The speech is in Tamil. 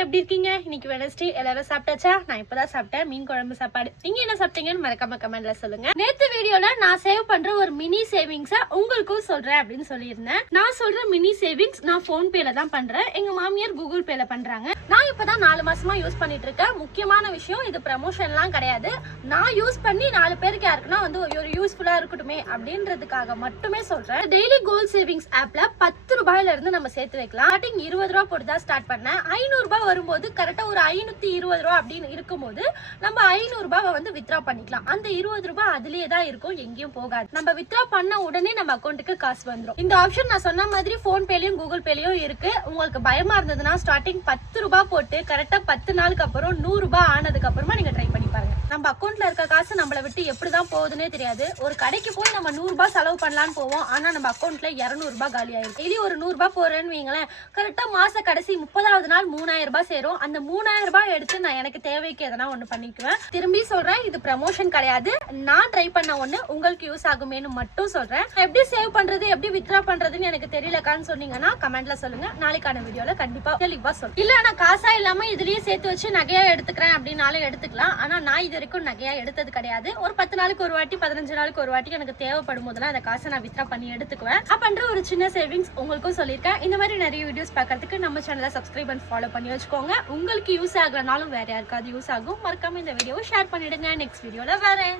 எல்லாரும் எப்படி இருக்கீங்க? இன்னைக்கு வெனஸ்டே, எல்லாரும் சாப்பிட்டாச்சா? நான் இப்பதான் சாப்பிட்டேன், மீன் குழம்பு சாப்பாடு. நீங்க என்ன சாப்பிட்டீங்கன்னு மறக்காம கமெண்ட்ல சொல்லுங்க. நேத்து வீடியோல நான் சேவ் பண்ற ஒரு மினி சேவிங்ஸ உங்களுக்கும் சொல்றேன் அப்படின்னு சொல்லியிருந்தேன். நான் சொல்ற மினி சேவிங்ஸ் நான் போன்பேல தான் பண்றேன். எங்க மாமியார் கூகுள் பேல பண்றாங்க. நான் இப்பதான் 4 மாசமா யூஸ் பண்ணிட்டு இருக்கேன். முக்கியமான விஷயம், இது ப்ரமோஷன்லாம் கிடையாது. நான் யூஸ் பண்ணி 4 பேருக்கு யாருக்குன்னா வந்து ஒரு யூஸ்ஃபுல்லா இருக்கட்டுமே அப்படின்றதுக்காக மட்டுமே சொல்றேன். டெய்லி கோல் சேவிங்ஸ் ஆப்ல 10 ரூபாயில இருந்து நம்ம சேர்த்து வைக்கலாம். ஸ்டார்டிங் 20 ரூபாய் போட்டு தான் ஸ்டார்ட் பண்ணேன். 500 ரூபாய் வரும்போது கரெக்டா ஒரு 520 ரூபாய் அப்படின்னு இருக்கும்போது நம்ம 500 ரூபாய் வந்து வித்ரா பண்ணிக்கலாம். அந்த 20 ரூபாய் அதுலயே தான் இருக்கும், எங்கேயும் போகாது. நம்ம வித்ரா பண்ண உடனே நம்ம அக்கௌண்ட்டுக்கு காசு வந்துடும். இந்த ஆப்ஷன் நான் சொன்ன மாதிரி போன் பேலயும் கூகுள் பேலயும் இருக்கு. உங்களுக்கு பயமா இருந்ததுன்னா ஸ்டார்டிங் 10 ரூபாய் போட்டு கரெக்டா 10 நாளுக்கு அப்புறம் 100 ரூபாய் ஆனதுக்கு அப்புறமா நீங்க ட்ரை பண்ணி பாருங்க. நம்ம அக்கௌண்ட்ல இருக்க காசு நம்மளை விட்டு எப்படிதான் போகுதுன்னே தெரியாது. ஒரு கடைக்கு போய் நம்ம 100 ரூபாய் செலவு பண்ணலான்னு போவோம், ஆனா நம்ம அக்கௌண்ட்ல 200 ரூபாய் காலி ஆயிடும். இது ஒரு 100 ரூபாய் போறேன்னு வைங்களேன், கரெக்டா மாச கடைசி 30வது நாள் 3000 ரூபாய் சேரும். அந்த 3000 ரூபாய் எடுத்து நான் எனக்கு தேவைக்கு எதனா ஒண்ணு பண்ணிக்குவேன். திரும்பி சொல்றேன், இது ப்ரமோஷன் கிடையாது. நான் ட்ரை பண்ண ஒண்ணு உங்களுக்கு யூஸ் ஆகுமேன்னு மட்டும் சொல்றேன். எப்படி சேவ் பண்றது, எப்படி வித்ரா பண்றதுன்னு எனக்கு தெரியலக்கான்னு சொன்னீங்கன்னா கமெண்ட்ல சொல்லுங்க. நாளைக்கான வீடியோல கண்டிப்பா தெளிவா சொல்றேன். இல்ல நான் காசா இல்லாம இதுலயே சேர்த்து வச்சு நகையா எடுத்துக்கிறேன் அப்படின்னாலும் எடுத்துக்கலாம். ஆனா நான் இது வரைக்கும் நகையா எடுத்தது கிடையாது. ஒரு 10 நாளுக்கு ஒரு வாட்டி, 15 நாளுக்கு ஒரு வாட்டி எனக்கு தேவைப்படும் போதெல்லாம் அந்த காசை நான் வித்ரா பண்ணி எடுத்துக்குவேன். பண்ற ஒரு சின்ன சேவிங்ஸ் உங்களுக்கும் சொல்லியிருக்கேன். இந்த மாதிரி நிறைய வீடியோஸ் பார்க்கறதுக்கு நம்ம சேனலை சப்ஸ்கிரைப் அண்ட் ஃபாலோ பண்ணி வச்சுக்கோங்க. உங்களுக்கு யூஸ் ஆகலனாலும் வேற யாருக்காவது யூஸ் ஆகும். மறக்காம இந்த வீடியோவை ஷேர் பண்ணிடுங்க. நெக்ஸ்ட் வீடியோல வரேன்.